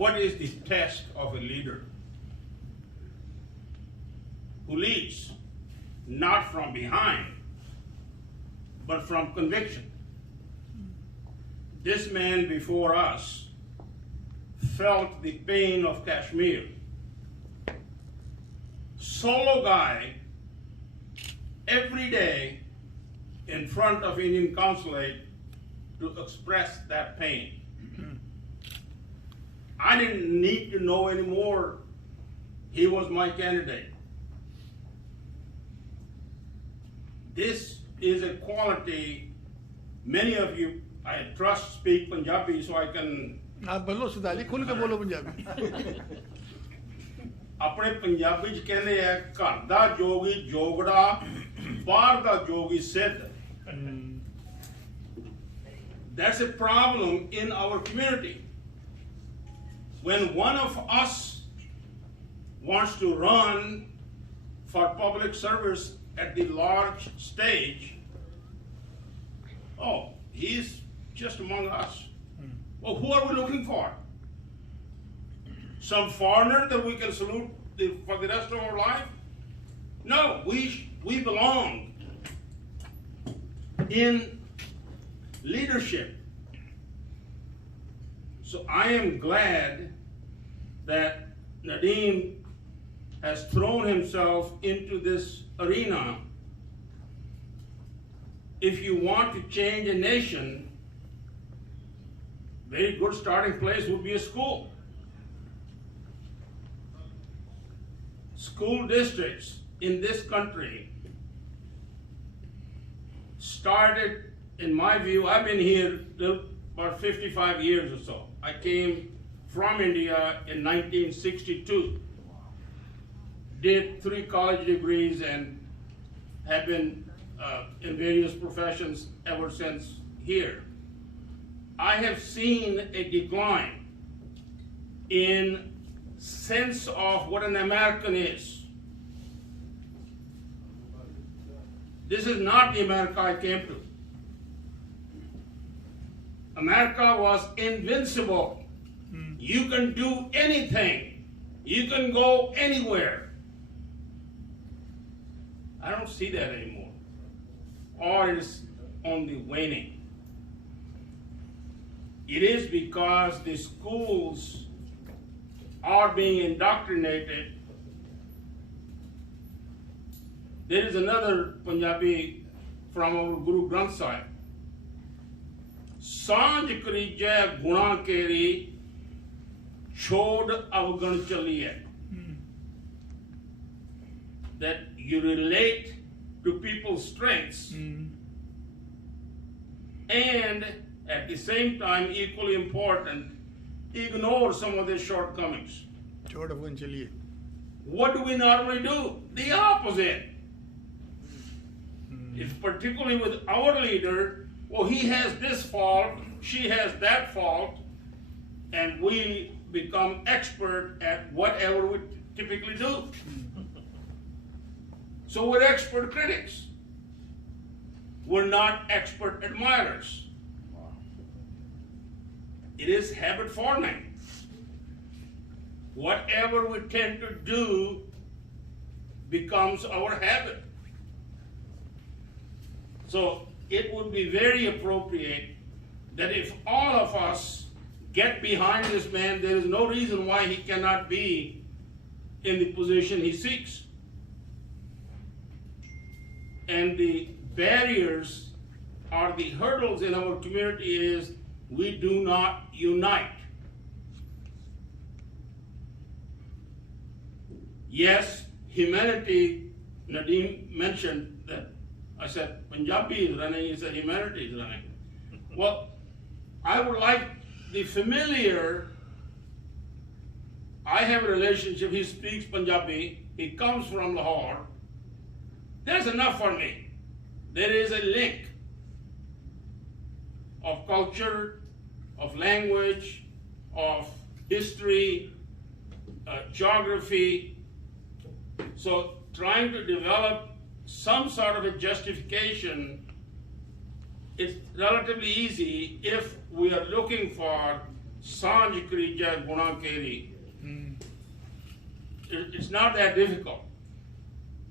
what is the test of a leader who leads not from behind, but from conviction? This man before us felt the pain of Kashmir. Solo guy, every day in front of Indian consulate to express that pain. I didn't need to know anymore. He was my candidate. This is a quality many of you, I trust, speak Punjabi, so I can आप बोलो सुधाली खुल के बोलो पंजाबी अपने पंजाबी च कहने हैं घर दा जोगी जोगड़ा बाहर दा जोगी सिद्ध. That's a problem in our community. When one of us wants to run for public service at the large stage, oh, he's just among us. Well, who are we looking for? Some foreigner that we can salute for the rest of our life? No, we belong in leadership. So I am glad that Nadeem has thrown himself into this arena. If you want to change a nation, very good starting place would be a school. School districts in this country started, in my view, I've been here about 55 years or so. I came from India in 1962, did 3 college degrees and have been in various professions ever since here. I have seen a decline in sense of what an American is. This is not the America I came to. America was invincible. You can do anything. You can go anywhere. I don't see that anymore. Or it is on the waning. It is because the schools are being indoctrinated. There is another Punjabi from our Guru Granth Sahib. Sanj karijai guna keri chod avgan chaliye. That you relate to people's strengths and at the same time, equally important, ignore some of their shortcomings. What do we normally do? The opposite. If particularly with our leader, well, he has this fault, she has that fault, and we become expert at whatever we typically do. So we're expert critics. We're not expert admirers. It is habit forming. Whatever we tend to do becomes our habit. So it would be very appropriate that if all of us get behind this man, there is no reason why he cannot be in the position he seeks. And the barriers or the hurdles in our community is we do not unite. Yes, humanity, Nadeem mentioned that. I said, Punjabi is running, he said, humanity is running. Well, I would like the familiar, I have a relationship, he speaks Punjabi, he comes from Lahore. That's enough for me. There is a link of culture, of language, of history, geography. So trying to develop some sort of a justification is relatively easy if we are looking for Sanj Krija Guna Keri. It's not that difficult.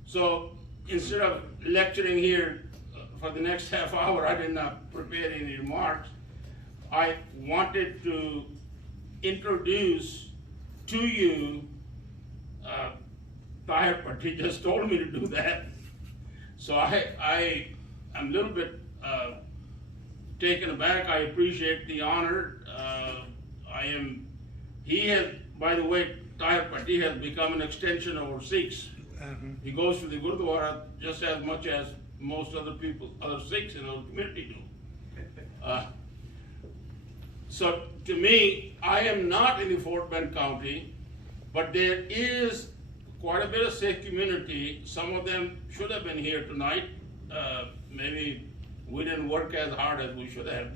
So instead of lecturing here for the next half hour, I did not prepare any remarks. I wanted to introduce to you, Tahir Patti just told me to do that. So I'm a little bit taken aback. I appreciate the honor. He has, by the way, Tahir Patti has become an extension of our Sikhs. He goes to the Gurdwara just as much as most other Sikhs in our community do. So to me, I am not in the Fort Bend County, but there is quite a bit of Sikh community. Some of them should have been here tonight. Maybe we didn't work as hard as we should have.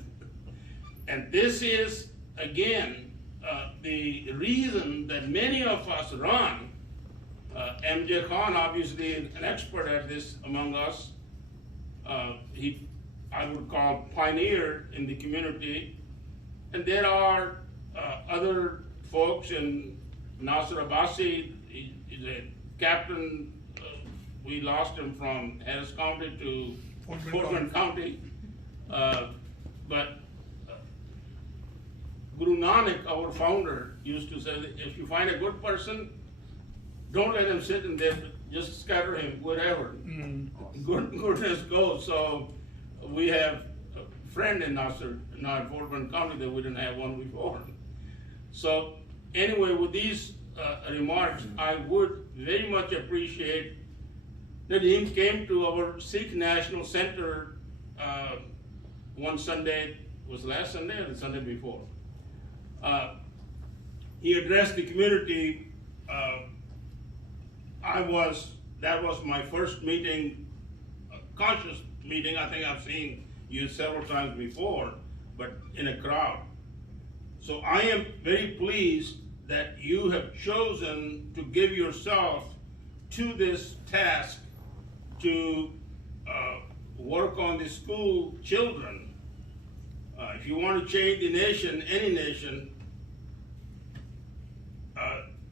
And this is, again, the reason that many of us run. MJ Khan, obviously an expert at this among us. I would call pioneer in the community. And there are other folks, and Nasir Abbasi is a captain. We lost him from Harris County to Fort Bend County. But Guru Nanak, our founder, used to say that if you find a good person, don't let him sit in there, just scatter him wherever. Goodness goes. So we have a friend in Nasir, not Fort Bend County, that we didn't have one before. So anyway, with these remarks, I would very much appreciate Nadeem came to our Sikh National Center one Sunday. Was last Sunday or the Sunday before? He addressed the community. That was my first meeting, conscious meeting. I think I've seen you several times before, but in a crowd. So I am very pleased that you have chosen to give yourself to this task to work on the school children. If you want to change the nation, any nation,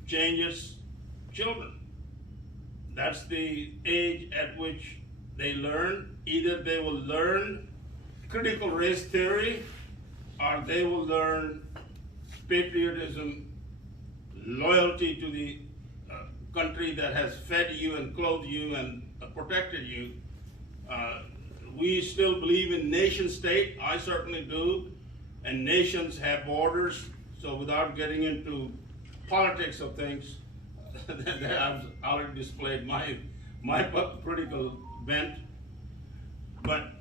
changes children. That's the age at which they learn. Either they will learn critical race theory, or they will learn patriotism, loyalty to the country that has fed you and clothed you and protected you. We still believe in nation state. I certainly do. And nations have borders. So without getting into politics of things, I've already displayed my political bent. But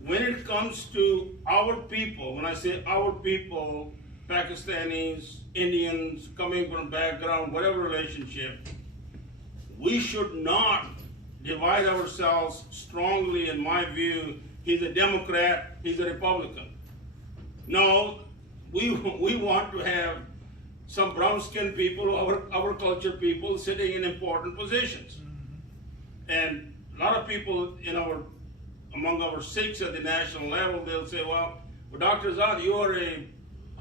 when it comes to our people, when I say our people, Pakistanis, Indians, coming from background, whatever relationship, we should not divide ourselves strongly. In my view, he's a Democrat, he's a Republican. No, we want to have some brown-skinned people, our culture people, sitting in important positions. And a lot of people among our Sikhs at the national level, they'll say, well, Dr. Azad, you are a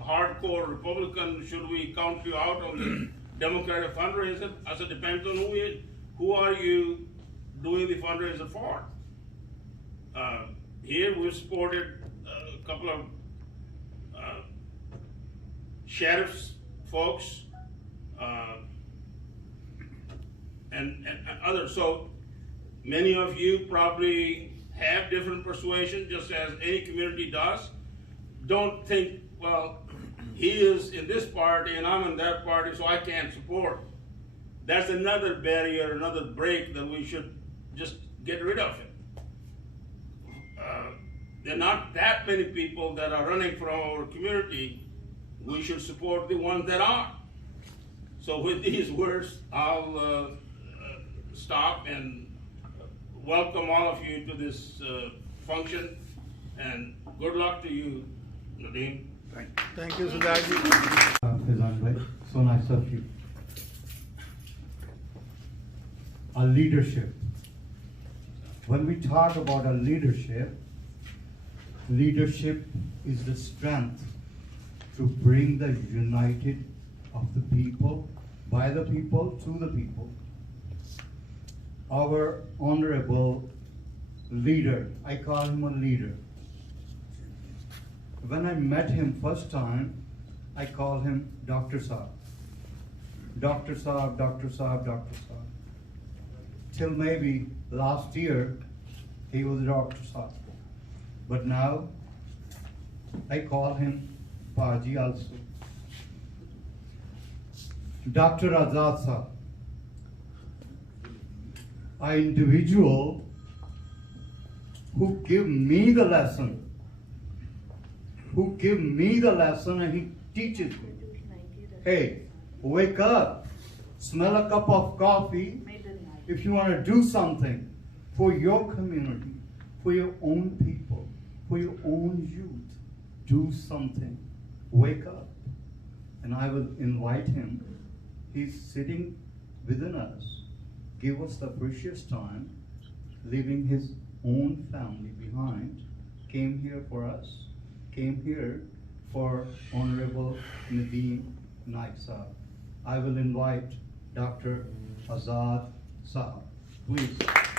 hardcore Republican. Should we count you out on the Democratic fundraiser? I said, depends on who are you doing the fundraiser for. Here we've supported a couple of sheriffs folks and others. So many of you probably have different persuasion, just as any community does. Don't think, well, he is in this party and I'm in that party, so I can't support. That's another barrier, another break that we should just get rid of it. There are not that many people that are running from our community. We should support the ones that are. So with these words, I'll stop and welcome all of you to this function, and good luck to you, Nadeem. Thank you, Siddharji. Fizan bhai, so nice of you. Our leadership. When we talk about our leadership is the strength to bring the united of the people, by the people, to the people. Our honorable leader, I call him a leader. When I met him first time, I call him Dr. Saab. Dr. Saab, Dr. Saab, Dr. Saab. Till maybe last year, he was Dr. Saab. But now, I call him Paji also. Dr. AZAD Saab, an individual who give me the lesson, and he teaches me. Hey, wake up, smell a cup of coffee if you want to do something for your community, for your own people, for your own youth. Do something, wake up. And I will invite him. He's sitting within us. Give us the precious time, leaving his own family behind, came here for us, came here for Honorable Nadeem NAIK Saab. I will invite Dr. AZAD Saab, please.